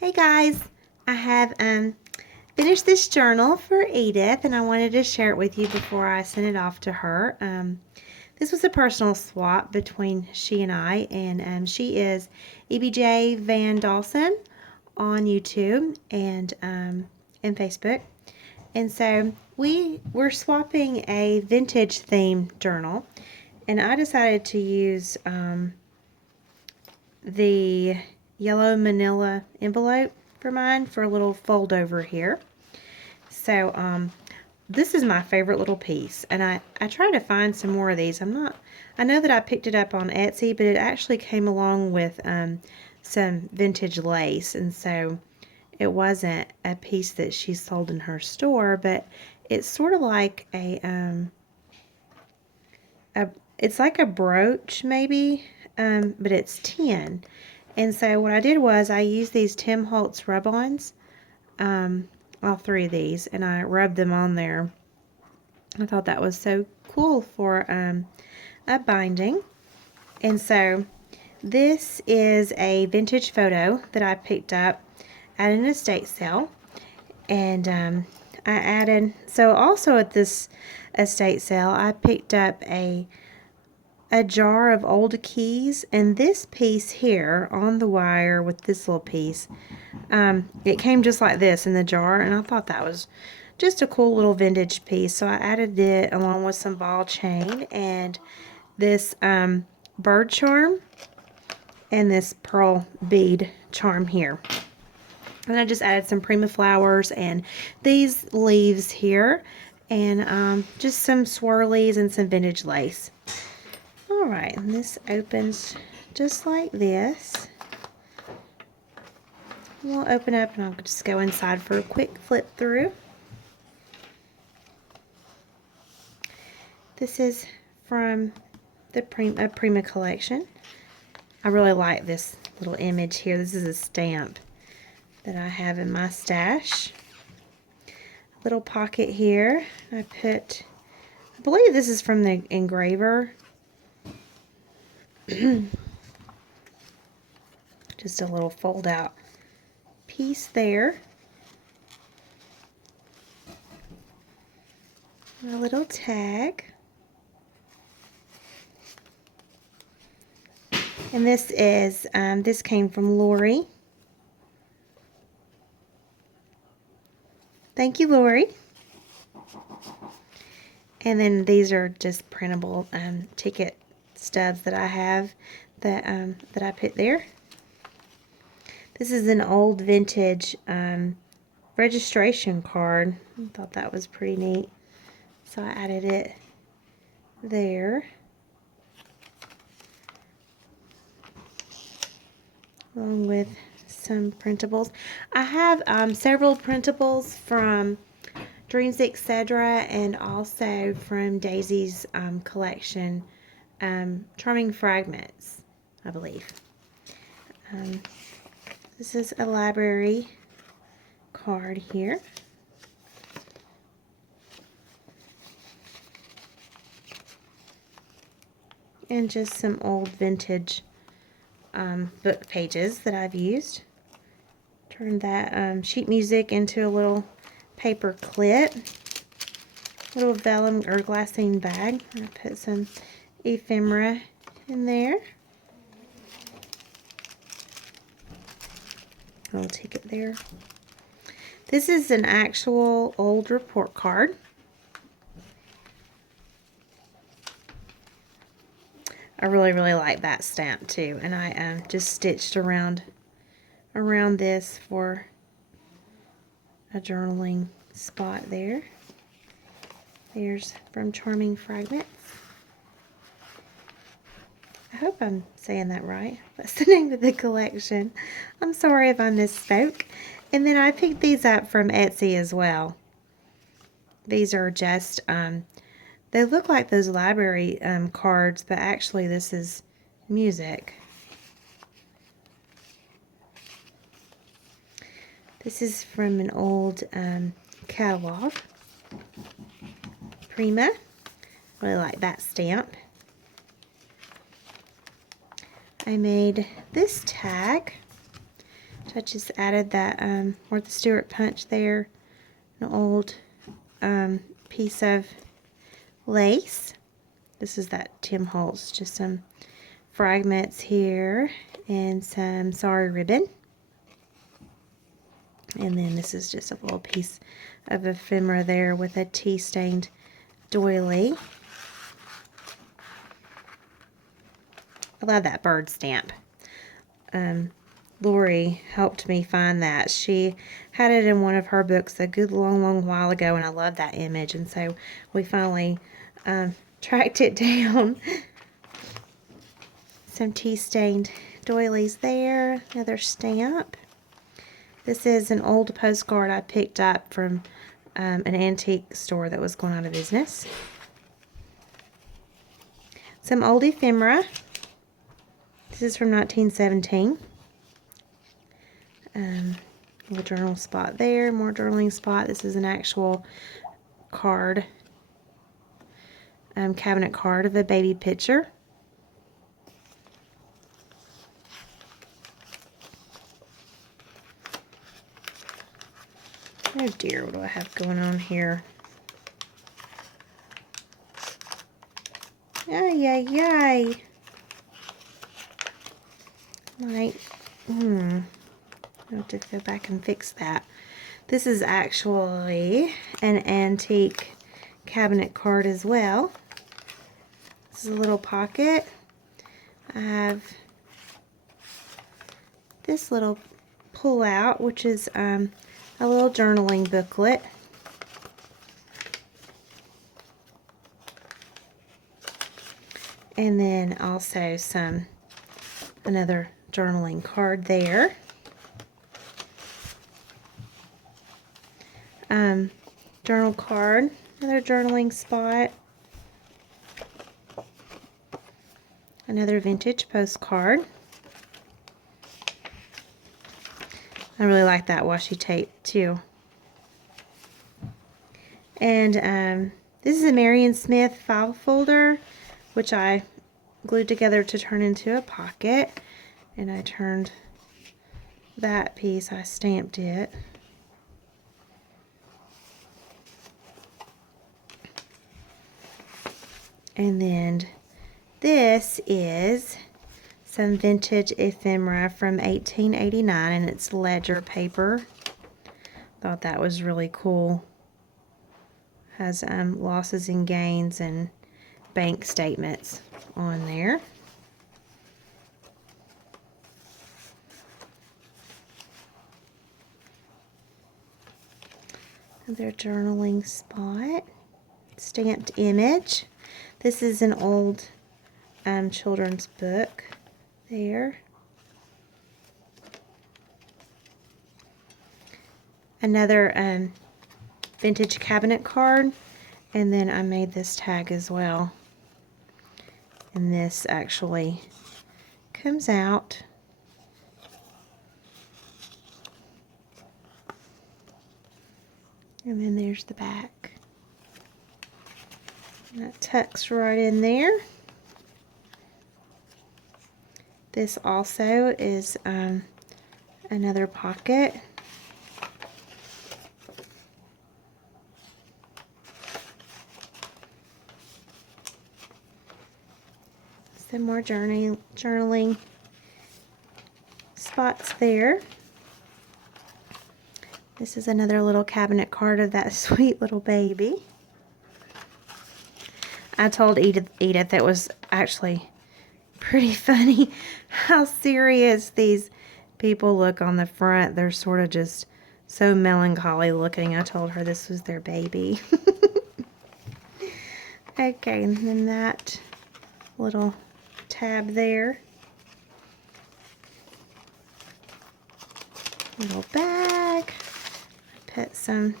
Hey guys, I have finished this journal for Edith and I wanted to share it with you before I send it off to her. This was a personal swap between she and I, and she is Ebj Van Dalsem on YouTube and Facebook. And so we were swapping a vintage theme journal, and I decided to use the yellow manila envelope for mine for a little fold over here. So this is my favorite little piece, and I try to find some more of these. I know that I picked it up on Etsy, but it actually came along with some vintage lace, and so it wasn't a piece that she sold in her store, but it's sort of like it's like a brooch maybe, but it's tin. And so what I did was I used these Tim Holtz rub-ons, all three of these, and I rubbed them on there. I thought that was so cool for a binding. And so this is a vintage photo that I picked up at an estate sale. And I added, so also at this estate sale, I picked up a jar of old keys, and this piece here on the wire with this little piece, it came just like this in the jar, and I thought that was just a cool little vintage piece, so I added it along with some ball chain and this bird charm and this pearl bead charm here. And I just added some Prima flowers and these leaves here, and just some swirlies and some vintage lace. Alright, and this opens just like this. We'll open up and I'll just go inside for a quick flip through. This is from the Prima collection. I really like this little image here. This is a stamp that I have in my stash. Little pocket here. I believe this is from the engraver. Just a little fold out piece there. A little tag. And this is, this came from Lori. Thank you, Lori. And then these are just printable ticket stubs that I have that I put there. This is an old vintage registration card. I thought that was pretty neat, so I added it there. Along with some printables. I have several printables from Dreams Etc. and also from Daisy's collection, Charming Fragments, I believe. This is a library card here. And just some old vintage book pages that I've used. Turned that sheet music into a little paper clip. Little vellum or glassine bag. I put some ephemera in there. A little ticket there. This is an actual old report card. I really like that stamp too, and I just stitched around this for a journaling spot there. There's from Charming Fragments. I hope I'm saying that right. That's the name of the collection. I'm sorry if I misspoke. And then I picked these up from Etsy as well. These are just, they look like those library cards, but actually this is music. This is from an old catalog. Prima. Really like that stamp. I made this tag So I just added that Martha Stewart punch there, an old piece of lace. This is that Tim Holtz, just some fragments here and some sari ribbon. And then this is just a little piece of ephemera there with a tea-stained doily. I love that bird stamp. Lori helped me find that. She had it in one of her books a good long while ago, and I love that image, and so we finally tracked it down. Some tea-stained doilies there, another stamp. This is an old postcard I picked up from an antique store that was going out of business. Some old ephemera. This is from 1917. Little journal spot there, more journaling spot. This is an actual card, cabinet card of a baby picture. Oh dear, what do I have going on here? Ay, ay, ay. I'll have to go back and fix that. This is actually an antique cabinet card as well. This is a little pocket. I have this little pull out, which is a little journaling booklet. And then also another journaling card there. Journal card, another journaling spot. Another vintage postcard. I really like that washi tape too. And this is a Marion Smith file folder, which I glued together to turn into a pocket. And I turned that piece, I stamped it. And then this is some vintage ephemera from 1889, and it's ledger paper. Thought that was really cool. Has losses and gains and bank statements on there. Another journaling spot. Stamped image. This is an old children's book there. Another vintage cabinet card, and then I made this tag as well. And this actually comes out. And then there's the back. And that tucks right in there. This also is another pocket. Some more journaling spots there. This is another little cabinet card of that sweet little baby. I told Edith it was actually pretty funny how serious these people look on the front. They're sort of just so melancholy looking. I told her this was their baby. Okay, and then that little tab there. Little bag. Put some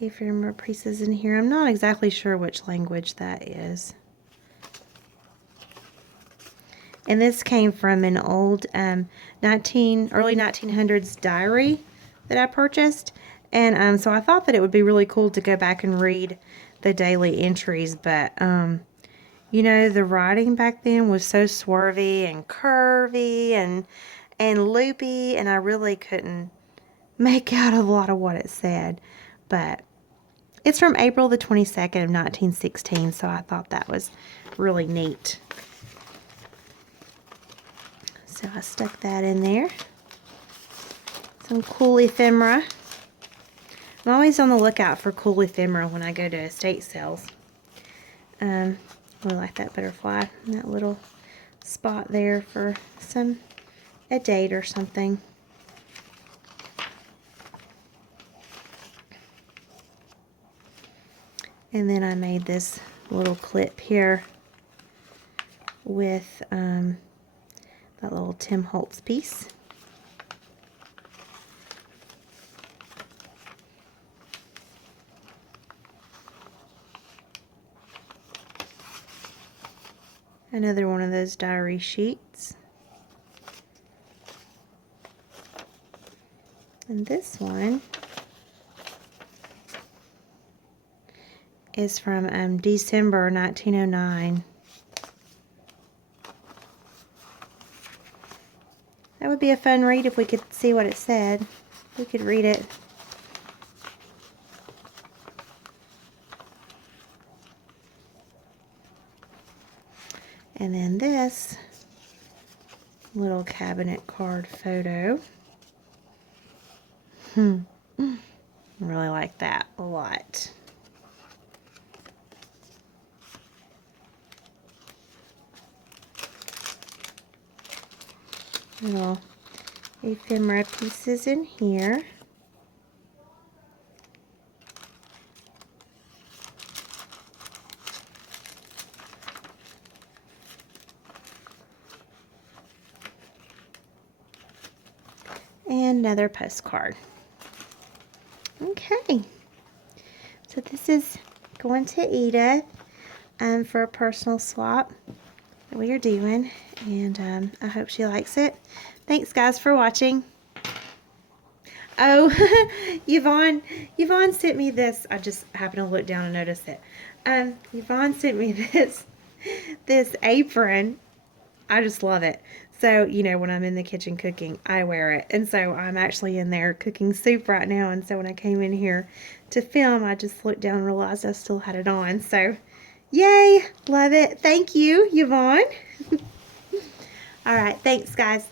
ephemera pieces in here. I'm not exactly sure which language that is. And this came from an old early 1900s diary that I purchased. And so I thought that it would be really cool to go back and read the daily entries. But, you know, the writing back then was so swervy and curvy. And and loopy, and I really couldn't make out a lot of what it said. But it's from April the 22nd of 1916, so I thought that was really neat. So I stuck that in there. Some cool ephemera. I'm always on the lookout for cool ephemera when I go to estate sales. I like that butterfly, and that little spot there for a date or something. And then I made this little clip here with that little Tim Holtz piece. Another one of those diary sheets. And this one is from December 1909. That would be a fun read if we could see what it said. We could read it. And then this little cabinet card photo. I really like that a lot. Little ephemera pieces in here. And another postcard. Okay, so this is going to Edith for a personal swap that we are doing, and I hope she likes it. Thanks guys for watching. Oh, Yvonne sent me this. I just happened to look down and notice it. Yvonne sent me this apron. I just love it. So, you know, when I'm in the kitchen cooking, I wear it. And so I'm actually in there cooking soup right now. And so when I came in here to film, I just looked down and realized I still had it on. So, yay! Love it. Thank you, Yvonne. All right. Thanks, guys.